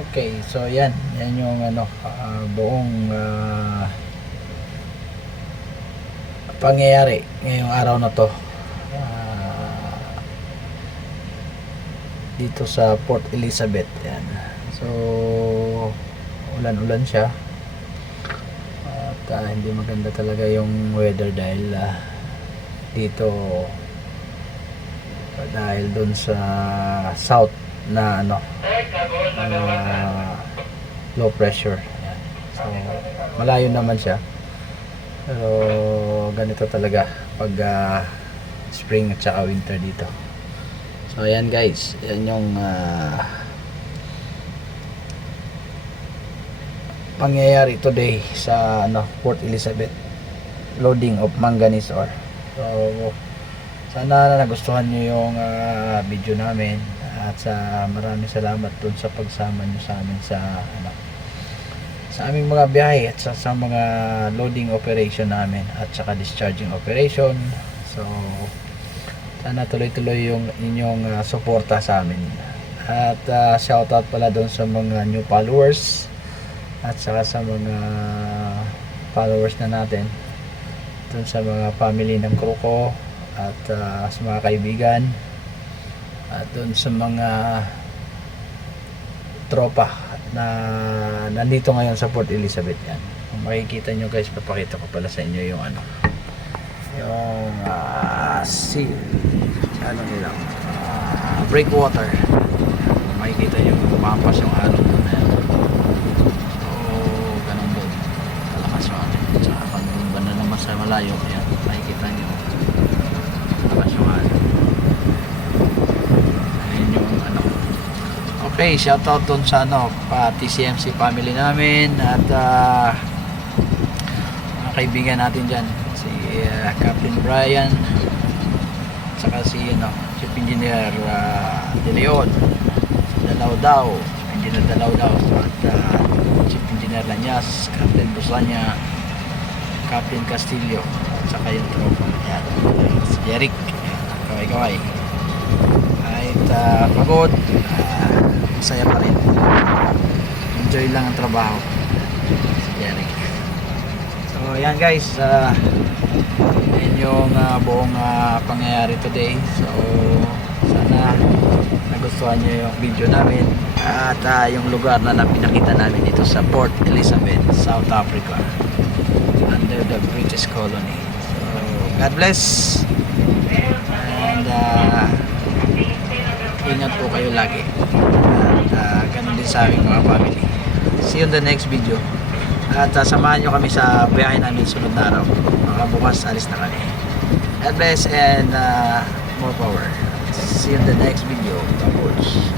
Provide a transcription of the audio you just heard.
Okay, so yan yung ano, buong pangyayari ngayong araw na to, dito sa Port Elizabeth. Yan. So ulan-ulan siya at hindi maganda talaga yung weather dahil dito dahil doon sa south na ano, low pressure. Ayan. So malayo naman siya, pero ganito talaga pag spring at saka winter dito. So ayan guys, yan yung pangyayari today sa ano, Port Elizabeth, loading of manganese ore. So sana nagustuhan nyo yung video namin at maraming salamat dun sa pagsama nyo sa amin sa ano, sa aming mga biyahe at sa mga loading operation namin at saka discharging operation. So sana tuloy-tuloy yung inyong suporta sa amin. At shoutout pala doon sa mga new followers at saka sa mga followers na natin, doon sa mga family ng crew ko at sa mga kaibigan at doon sa mga tropa na nandito ngayon sa Port Elizabeth. Yan, kung makikita nyo guys, papakita ko pala sa inyo yung ano, yung sea, ano nila, breakwater. Makikita nyo kumampas yung alon doon. So ganun doon malakas yung alon. Saka pag banda naman sa malayo, yan, makikita nyo malakas yung alon. Ayun yung ano. Okay, shoutout doon sa ano, TCMC family namin at mga kaibigan natin dyan, si Captain Brian, saka si ano, Chief Engineer De Leon, Dalao, Engineer Dalao at Chief Engineer Lanyas, Captain Busanya, Captain Castillo, at saka yung tropa. Yan, si Jeric, kaway-kaway. Kahit pagod, masaya pa rin, enjoy lang ang trabaho, si Jeric. So yan guys, yan yung buong pangyayari today. So sana nagustuhan nyo yung video namin at yung lugar na pinakita namin dito sa Port Elizabeth, South Africa, under the British colony. So God bless and ingat po kayo lagi at ganun din sa aming mga family. See you in the next video at samahan nyo kami sa biyahe namin sunod na araw. Mga bukas alis na kami. God bless and more power. See you in the next video. Tapos